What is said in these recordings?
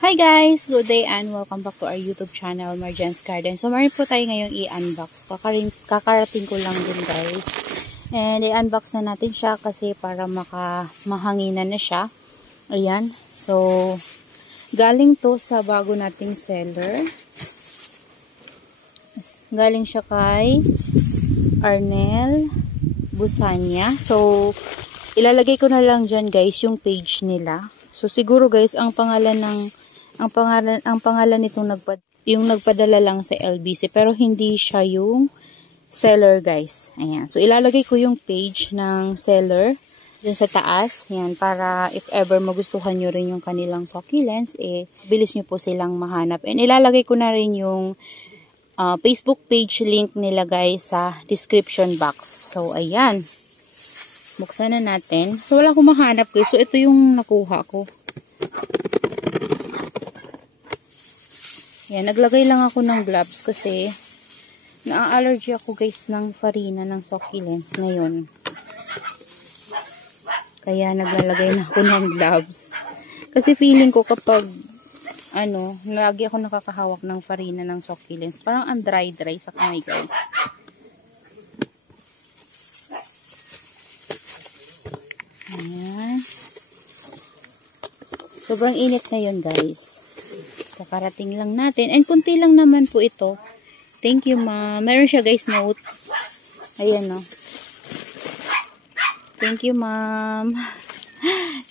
Hi guys! Good day and welcome back to our YouTube channel, Marjan's Garden. So, meron po tayo ngayong i-unbox. Kakarating ko lang din guys. And i-unbox na natin siya kasi para mahanginan na siya. Ayan. So, galing to sa bago nating seller. Galing siya kay Arnel Busanya. So, ilalagay ko na lang dyan guys yung page nila. So siguro guys ang pangalan nitong nagpadala lang sa LBC pero hindi siya yung seller guys. Ayan. So ilalagay ko yung page ng seller dyan sa taas. Ayan, para if ever magustuhan nyo rin yung kanilang succulents, bilis nyo po silang mahanap. And ilalagay ko na rin yung Facebook page link nila guys sa description box. So ayan. Buksan na natin. So, wala akong mahanap guys. So, ito yung nakuha ko. Yan, naglagay lang ako ng gloves kasi na-allergy ako guys ng farina ng succulents ngayon. Kaya naglalagay na ako ng gloves. Kasi feeling ko kapag lagi ako nakakahawak ng farina ng succulents, parang ang dry-dry sa kamay guys. Ayan. Sobrang init ngayon guys. Kakarating lang natin. And kunti lang naman po ito. Thank you ma'am. Meron siya guys note. Ayan o. Thank you ma'am.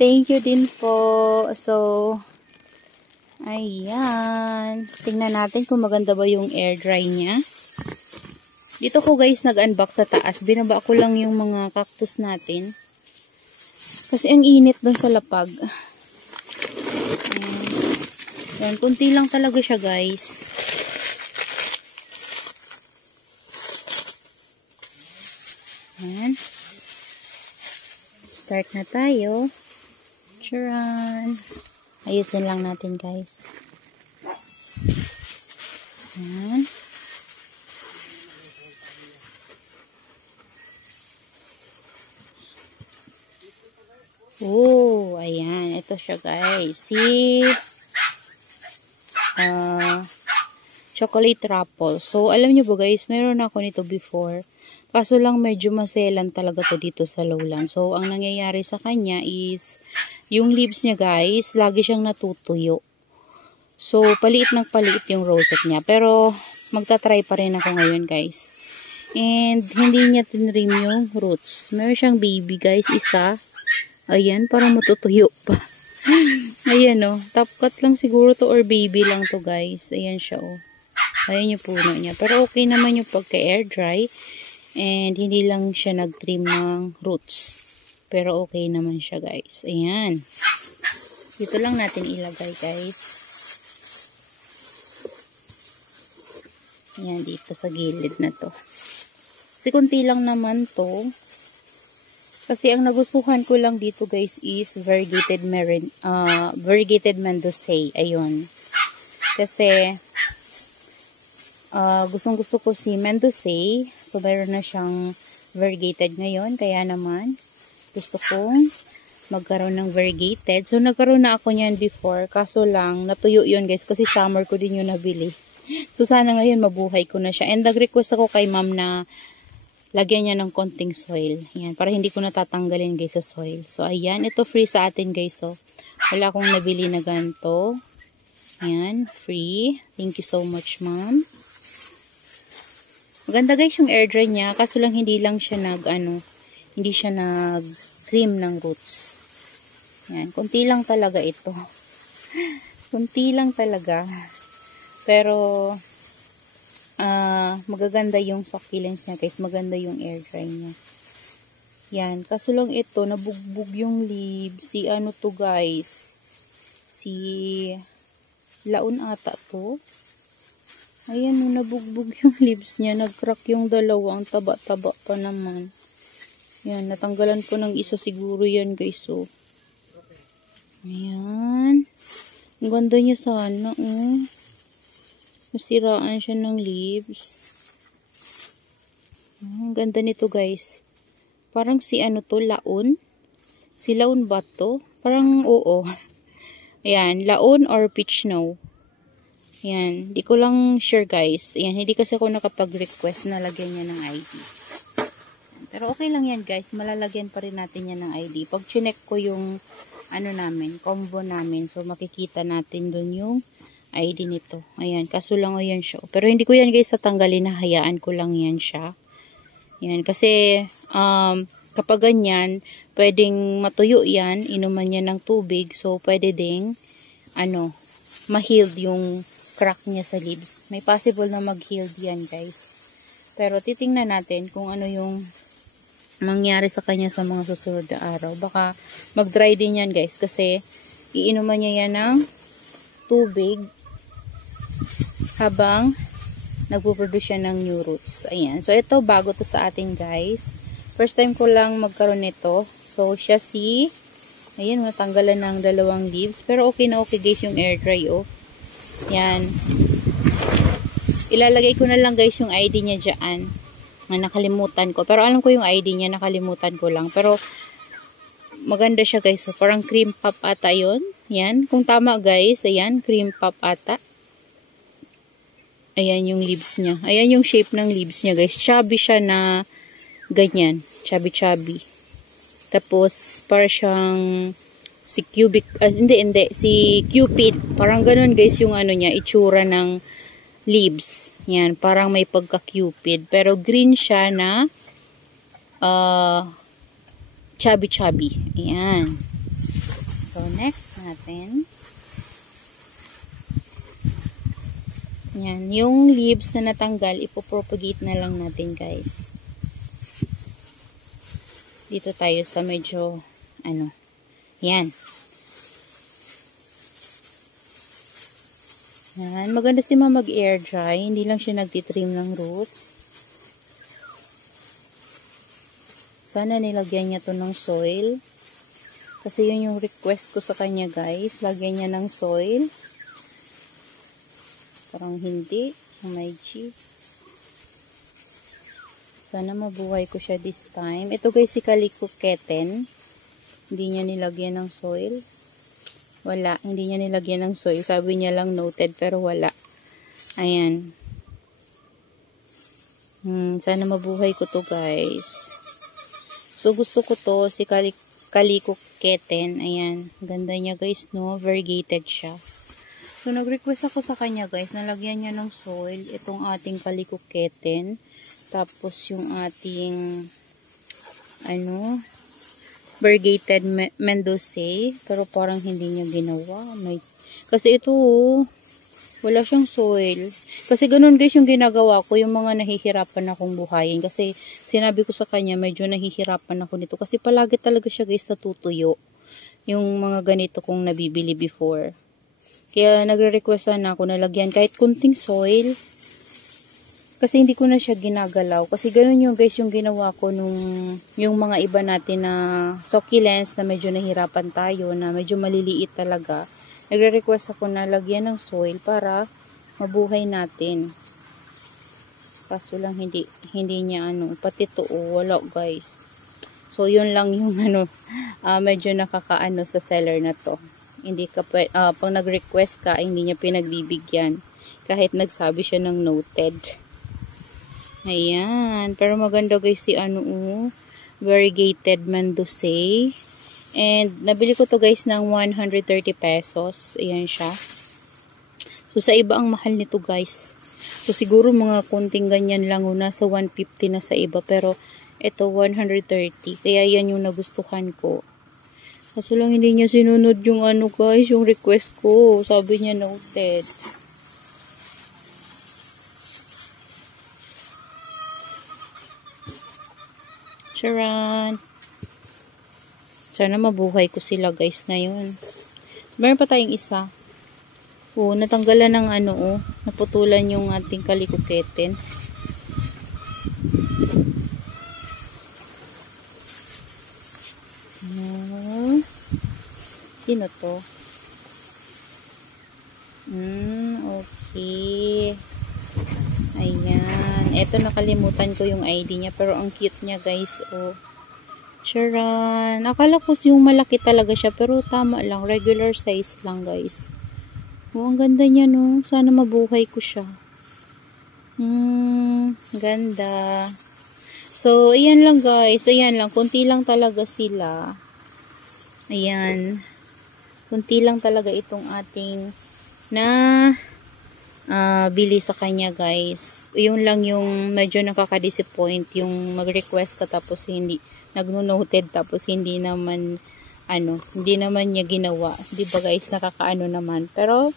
Thank you din po. So, ayan. Tingnan natin kung maganda ba yung air dry niya. Dito ko guys nag-unbox sa taas. Binaba ko lang yung mga cactus natin. Kasi ang init dun sa lapag. Ayan, kunti lang talaga siya guys. Ayan. Start na tayo. Charan. Ayusin lang natin guys. Ayan. Oh, ayan. Ito siya guys. Chocolate truffle. So, alam nyo ba guys, meron ako nito before. Kaso lang medyo maselan talaga to dito sa lowland. So, ang nangyayari sa kanya is, yung leaves niya guys, lagi siyang natutuyo. So, paliit ng paliit yung rosette niya. Pero, magta-try pa rin ako ngayon guys. And, hindi niya tinrim yung roots. Meron siyang baby guys, isa. Ayan, parang matutuyo pa. Ayan o. Top cut lang siguro to or baby lang to guys. Ayan siya o. Ayan yung puno niya. Pero okay naman yung pagka-air dry. And hindi lang siya nag-trim ng roots. Pero okay naman siya guys. Ayan. Dito lang natin ilagay guys. Ayan, dito sa gilid na to. Kasi kunti lang naman to. Kasi ang nagustuhan ko lang dito guys is variegated Mendoza. Ayun. Kasi gustong gusto ko si Mendoza. So mayroon na siyang variegated ngayon. Kaya naman gusto kong magkaroon ng variegated. So nagkaroon na ako niyan before. Kaso lang natuyo yun guys. Kasi summer ko din yun nabili. So sana ngayon mabuhay ko na siya. And nag-request ako kay ma'am na lagyan niya ng konting soil. Ayan, para hindi ko natatanggalin guys sa soil. So, ayan. Ito free sa atin guys. So, wala akong nabili na ganito. Ayan, free. Thank you so much, ma'am. Maganda guys yung air dry niya. Kaso lang hindi lang siya hindi siya nag-trim ng roots. Ayan, kunti lang talaga ito. Kunti lang talaga. Pero, magaganda yung succulents niya guys. Maganda yung air dry niya. Yan. Kaso lang ito, nabugbog yung leaves. Si ano to guys? Si laon ata to. Ayan o, nabugbog yung leaves niya. Nag-crack yung dalawa. Ang taba-taba pa naman. Yan. Natanggalan ko ng isa siguro yan guys. So. Ayan. Ang ganda niya sana. Nasiraan siya ng leaves. Ang ganda nito guys. Parang si ano to, laon. Si laon ba to? Parang oo. Ayan, Laon or Peach Snow. Ayan, di ko lang sure guys. Ayan, hindi kasi ako nakapag-request na lagyan niya ng ID. Pero okay lang yan guys, malalagyan pa rin natin yan ng ID. Pag chinek ko yung ano namin, combo namin, so makikita natin dun yung ID nito. Ayan, kaso lang o yan siya. Pero hindi ko yan guys tatanggalin, hayaan ko lang yan siya. Ayan, kasi kapag ganyan, pwedeng matuyo yan, inuman niya ng tubig, so pwede ding ma-healed yung crack niya sa leaves. May possible na mag-healed yan guys. Pero titingnan natin kung ano yung mangyari sa kanya sa mga susunod na araw. Baka mag-dry din yan guys kasi iinuman niya yan ng tubig habang nagpo-produce siya ng new roots. Ayan. So ito bago to sa atin guys. First time ko lang magkaroon nito. So siya ayan, matanggalan ng 2 leaves. Pero okay na okay guys yung air dry oh. Yan. Ilalagay ko na lang guys yung ID niya dyan. Nakalimutan ko. Pero alam ko yung ID niya, nakalimutan ko lang. Pero maganda siya guys. So parang cream puff ata yun. Yan. Kung tama guys, ayan, cream puff ata. Ayan yung leaves niya. Ayan yung shape ng leaves niya guys. Chubby siya na ganyan. Chubby. Tapos para siyang si Cupid. Parang ganun guys yung ano niya, itsura ng leaves. Yan, parang may pagka-Cupid. Pero green siya na chubby. Ayan. So, next natin. Yan, yung leaves na natanggal, ipopropagate na lang natin guys. Dito tayo sa medyo, yan. Yan. Maganda si mama mag-air dry. Hindi lang siya nagtitrim ng roots. Sana nilagyan niya to ng soil. Kasi yun yung request ko sa kanya guys. Lagyan niya ng soil. Parang hindi. Oh my G. Sana mabuhay ko siya this time. Ito guys si Calico Kitten. Hindi niya nilagyan ng soil. Wala. Hindi niya nilagyan ng soil. Sabi niya lang noted pero wala. Ayan. Sana mabuhay ko to guys. So gusto ko to. Si Calico Kitten. Ayan. Ganda niya guys no. Variegated siya. So nag-request ako sa kanya guys. Nalagyan niya ng soil. Itong ating Calico Kitten. Tapos yung ating variegated Mendoza, pero parang hindi niya ginawa. Kasi ito, wala siyang soil. Kasi ganun guys yung ginagawa ko, yung mga nahihirapan akong buhayin. Kasi sinabi ko sa kanya, medyo nahihirapan ako nito. Kasi palagi talaga siya guys natutuyo. Yung mga ganito kong nabibili before. Kaya nagre-requestan na ako na lagyan kahit kunting soil. Kasi hindi ko na siya ginagalaw. Kasi ganun yung guys yung ginawa ko nung yung mga iba natin na succulents na medyo nahirapan tayo, na medyo maliliit talaga. Nagre-request ako na lagyan ng soil para mabuhay natin. Kaso lang hindi niya pati to wala guys. So yun lang yung medyo nakakaano sa seller na to. Hindi ka pag nag-request ka, hindi niya pinagbibigyan. Kahit nagsabi siya ng noted. Ayan. Pero maganda guys si variegated Mendoza. And nabili ko to guys ng 130 pesos. Ayan siya. So sa iba ang mahal nito guys. So siguro mga kunting ganyan lang nasa 150 na sa iba. Pero ito 130. Kaya yan yung nagustuhan ko. Kaso lang hindi niya sinunod yung guys, yung request ko. Sabi niya noted. Charan! Sana mabuhay ko sila guys ngayon. So, meron pa tayong isa. Natanggalan ng naputulan yung ating Calico Kitten. Sino to? Okay. Ayan. Eto nakalimutan ko yung ID niya. Pero ang cute niya guys. Charan. Akala ko yung malaki talaga siya, pero tama lang. Regular size lang, guys. Oh, ang ganda niya, no? Sana mabuhay ko siya. Ganda. So, ayan lang, guys. Ayan lang. Kunti lang talaga sila. Ayan. Kunti lang talaga itong ating na bili sa kanya, guys. Yun lang yung medyo nakaka-disappoint, yung mag-request ka tapos hindi nagno-noted tapos hindi naman niya ginawa. 'Di ba, guys? Nakakaano naman. Pero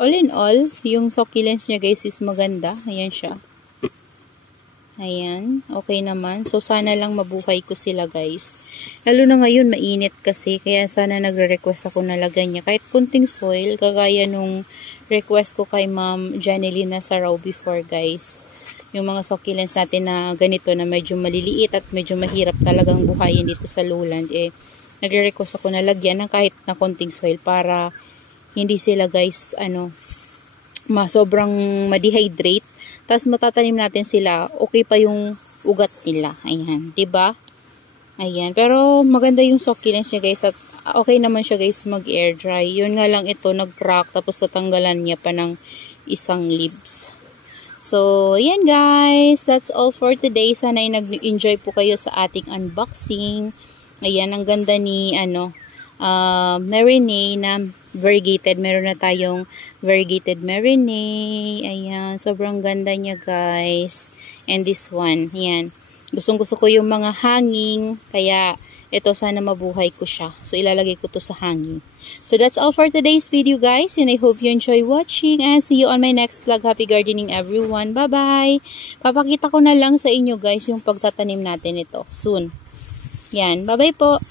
all in all, yung succulents niya, guys, is maganda. Ayan siya. Ayan, okay naman. So, sana lang mabuhay ko sila, guys. Lalo na ngayon, mainit kasi. Kaya sana nagre-request ako na lagyan niya. Kahit kunting soil, kagaya nung request ko kay Ma'am Janelina Sarao before, guys. Yung mga succulents natin na ganito, na medyo maliliit at medyo mahirap talagang buhayin dito sa lowland. Nagre-request ako na lagyan ng kahit na kunting soil para hindi sila, guys, sobrang ma-dehydrate. Tapos matatanim natin sila, okay pa yung ugat nila. Ayan, 'di ba? Ayan, pero maganda yung succulents niya, guys, at okay naman siya, guys, mag-air dry. Yun nga lang ito, nag-crack, tapos tatanggalan niya pa ng isang leaves. So, ayan, guys, that's all for today. Sana ay nag-enjoy po kayo sa ating unboxing. Ayan, ang ganda ni Marinade na variegated. Meron na tayong variegated Marinade. Ayan, sobrang ganda niya, guys. And this one, ayan. Gustong-gusto ko yung mga hanging, kaya ito, sana mabuhay ko siya. So, ilalagay ko to sa hanging. So, that's all for today's video, guys. And I hope you enjoy watching. And see you on my next vlog. Happy gardening, everyone. Bye-bye! Papakita ko na lang sa inyo, guys, yung pagtatanim natin ito soon. Yan. Bye-bye po!